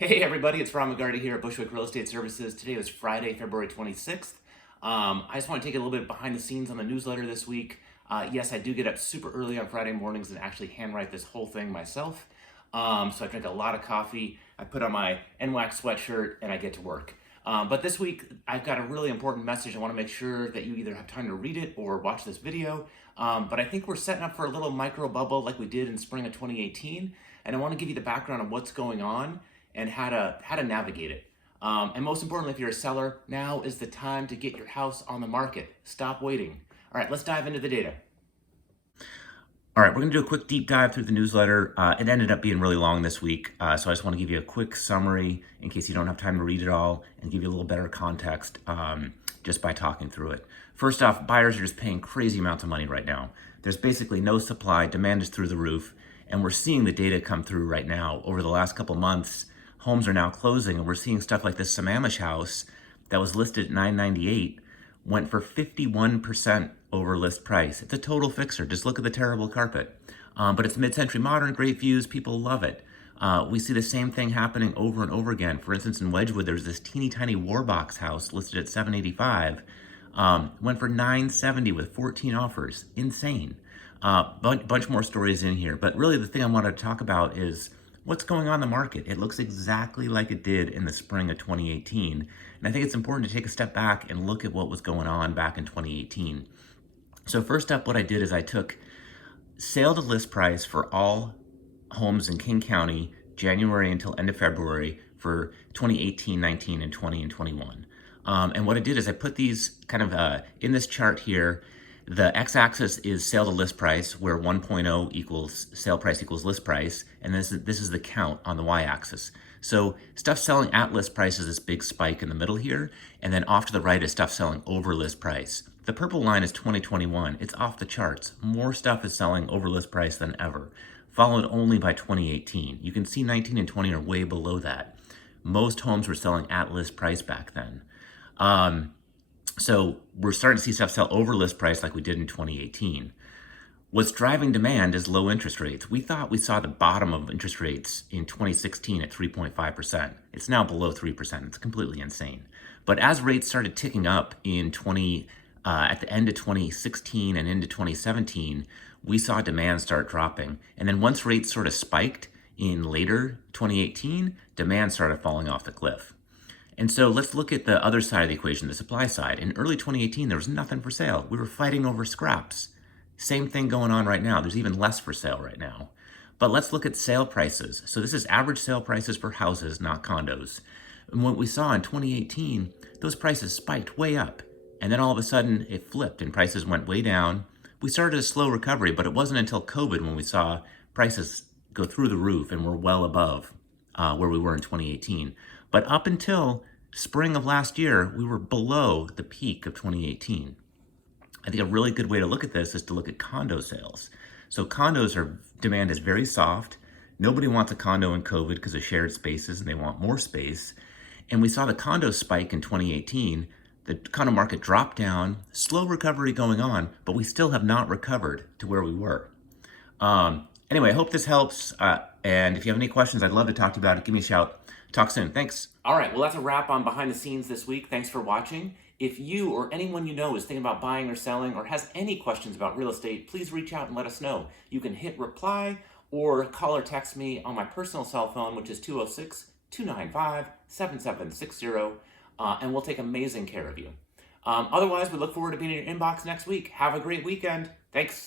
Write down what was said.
Hey everybody, it's Ron McGarty here at Bushwick Real Estate Services. Today is Friday, February 26th. I just want to take a little bit behind the scenes on the newsletter this week. Yes, I do get up super early on Friday mornings and actually handwrite this whole thing myself. So I drink a lot of coffee, I put on my NWAC sweatshirt, and I get to work. But this week, I've got a really important message. I want to make sure that you either have time to read it or watch this video. But I think we're setting up for a little micro bubble like we did in spring of 2018. And I want to give you the background on what's going on and how to navigate it. And most importantly, if you're a seller, now is the time to get your house on the market. Stop waiting. All right, let's dive into the data. All right, we're going to do a quick deep dive through the newsletter. It ended up being really long this week, so I just want to give you a quick summary in case you don't have time to read it all and give you a little better context just by talking through it. First off, buyers are just paying crazy amounts of money right now. There's basically no supply, demand is through the roof, and we're seeing the data come through right now. Over the last couple months, homes are now closing, and we're seeing stuff like this Sammamish house that was listed at $998 went for 51% over list price. It's a total fixer. Just look at the terrible carpet. But it's mid-century modern, great views. People love it. We see the same thing happening over and over again. For instance, in Wedgwood, there's this teeny tiny Warbox house listed at $785. Went for $970 with 14 offers. Insane. Bunch more stories in here. But really the thing I wanted to talk about is what's going on in the market. It looks exactly like it did in the spring of 2018. And I think it's important to take a step back and look at what was going on back in 2018. So first up, what I did is I took sale to list price for all homes in King County, January until end of February for 2018, 19, and 20 and 21. And what I did is I put these kind of in this chart here. The x-axis is sale to list price, where 1.0 equals sale price equals list price, and this is the count on the y-axis. So stuff selling at list price is this big spike in the middle here, and then off to the right is stuff selling over list price. The purple line is 2021. It's off the charts. More stuff is selling over list price than ever, followed only by 2018. You can see 19 and 20 are way below that. Most homes were selling at list price back then. So we're starting to see stuff sell over list price like we did in 2018. What's driving demand is low interest rates. We thought we saw the bottom of interest rates in 2016 at 3.5%. It's now below 3%. It's completely insane. But as rates started ticking up in at the end of 2016 and into 2017, we saw demand start dropping. And then once rates sort of spiked in later 2018, demand started falling off the cliff. And so let's look at the other side of the equation, the supply side. In early 2018, there was nothing for sale. We were fighting over scraps. Same thing going on right now. There's even less for sale right now. But let's look at sale prices. So this is average sale prices for houses, not condos. And what we saw in 2018, those prices spiked way up. And then all of a sudden it flipped and prices went way down. We started a slow recovery, but it wasn't until COVID when we saw prices go through the roof and we're well above where we were in 2018. But up until spring of last year, we were below the peak of 2018. I think a really good way to look at this is to look at condo sales. So demand is very soft. Nobody wants a condo in COVID because of shared spaces and they want more space. And we saw the condo spike in 2018. The condo market dropped down, slow recovery going on, but we still have not recovered to where we were. Anyway, I hope this helps. And if you have any questions, I'd love to talk to you about it. Give me a shout. Talk soon. Thanks. All right. Well, that's a wrap on behind the scenes this week. Thanks for watching. If you or anyone you know is thinking about buying or selling or has any questions about real estate, please reach out and let us know. You can hit reply or call or text me on my personal cell phone, which is 206-295-7760, and we'll take amazing care of you. Otherwise, we look forward to being in your inbox next week. Have a great weekend. Thanks.